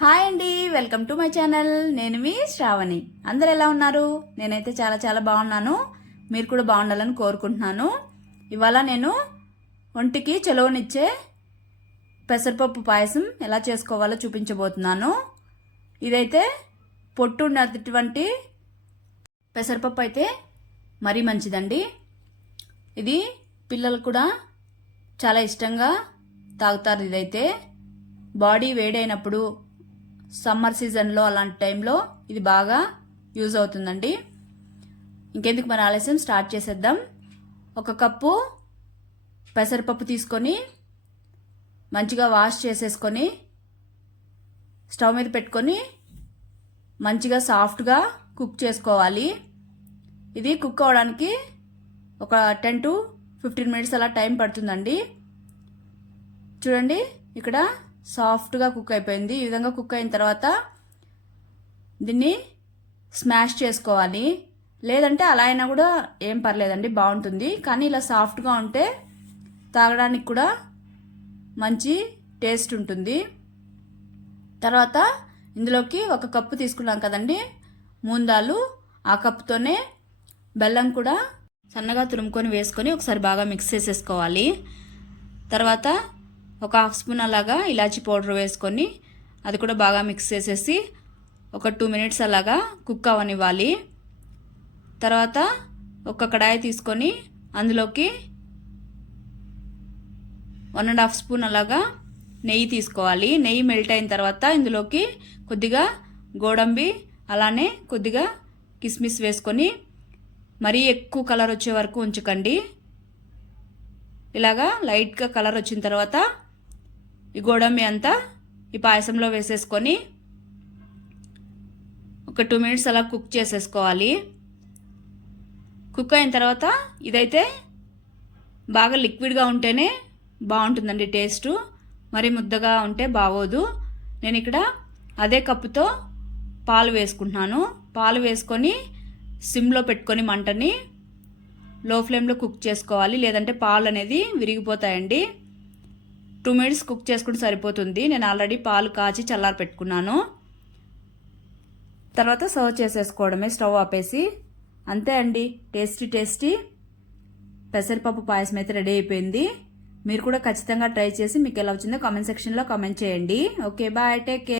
Hi అండి, welcome to my channel. నేను మీ శ్రావణి. అందరు ఎలా ఉన్నారు? నేనైతే చాలా చాలా బాగున్నాను. మీరు కూడా బాగుండాలని కోరుకుంటున్నాను. ఇవాళ నేను ఒంటికి చలువనిచ్చే పెసరపప్పు పాయసం ఎలా చేసుకోవాలో చూపించబోతున్నాను. ఇదైతే పొట్టు ఉన్నటువంటి పెసరపప్పు అయితే మరీ మంచిదండి. ఇది పిల్లలు కూడా చాలా ఇష్టంగా తాగుతారు. ఇదైతే బాడీ వేడైనప్పుడు సమ్మర్ సీజన్లో అలాంటి టైంలో ఇది బాగా యూజ్ అవుతుందండి. ఇంకెందుకు మన ఆలస్యం, స్టార్ట్ చేసేద్దాం. 1 కప్పు పెసరపప్పు తీసుకొని మంచిగా వాష్ చేసేసుకొని స్టవ్ మీద పెట్టుకొని మంచిగా సాఫ్ట్గా కుక్ చేసుకోవాలి. ఇది కుక్ అవడానికి ఒక 10 to 15 మినిట్స్ అలా టైం పడుతుందండి. చూడండి, ఇక్కడ సాఫ్ట్గా కుక్ అయిపోయింది. ఈ విధంగా కుక్ అయిన తర్వాత దీన్ని స్మాష్ చేసుకోవాలి. లేదంటే అలా అయినా కూడా ఏం పర్లేదండి, బాగుంటుంది. కానీ ఇలా సాఫ్ట్గా ఉంటే తాగడానికి కూడా మంచి టేస్ట్ ఉంటుంది. తర్వాత ఇందులోకి 1 కప్పు తీసుకున్నాం కదండి మూందాలు, ఆ కప్పుతోనే బెల్లం కూడా సన్నగా తురుముకొని వేసుకొని ఒకసారి బాగా మిక్స్ చేసేసుకోవాలి. తర్వాత 1/2 స్పూన్ అలాగా ఇలాచీ పౌడర్ వేసుకొని అది కూడా బాగా మిక్స్ చేసేసి ఒక 2 మినిట్స్ అలాగా కుక్ అవనివ్వాలి. తర్వాత ఒక కడాయి తీసుకొని అందులోకి 1.5 స్పూన్ అలాగా నెయ్యి తీసుకోవాలి. నెయ్యి మెల్ట్ అయిన తర్వాత ఇందులోకి కొద్దిగా గోడంబి అలానే కొద్దిగా కిస్మిస్ వేసుకొని మరీ ఎక్కువ కలర్ వచ్చే వరకు ఉంచకండి. ఇలాగా లైట్గా కలర్ వచ్చిన తర్వాత ఈ గోడంబి అంతా ఈ పాయసంలో వేసేసుకొని ఒక 2 మినిట్స్ అలా కుక్ చేసేసుకోవాలి. కుక్ అయిన తర్వాత ఇదైతే బాగా లిక్విడ్గా ఉంటేనే బాగుంటుందండి టేస్టు, మరి ముద్దగా ఉంటే బాగోదు. నేను ఇక్కడ అదే కప్పుతో పాలు వేసుకుంటున్నాను. పాలు వేసుకొని సిమ్లో పెట్టుకొని మంటని లో ఫ్లేమ్లో కుక్ చేసుకోవాలి, లేదంటే పాలు అనేది విరిగిపోతాయండి. 2 మినిట్స్ కుక్ చేసుకుంటే సరిపోతుంది. నేను ఆల్రెడీ పాలు కాచి చల్లారి పెట్టుకున్నాను. తర్వాత సర్వ్ చేసేసుకోవడమే స్టవ్ ఆపేసి. అంతే అండి, టేస్టీ పెసరపప్పు పాయసం అయితే రెడీ అయిపోయింది. మీరు కూడా ఖచ్చితంగా ట్రై చేసి మీకు ఎలా వచ్చిందో కామెంట్ సెక్షన్లో కామెంట్ చేయండి. Okay, bye, take care.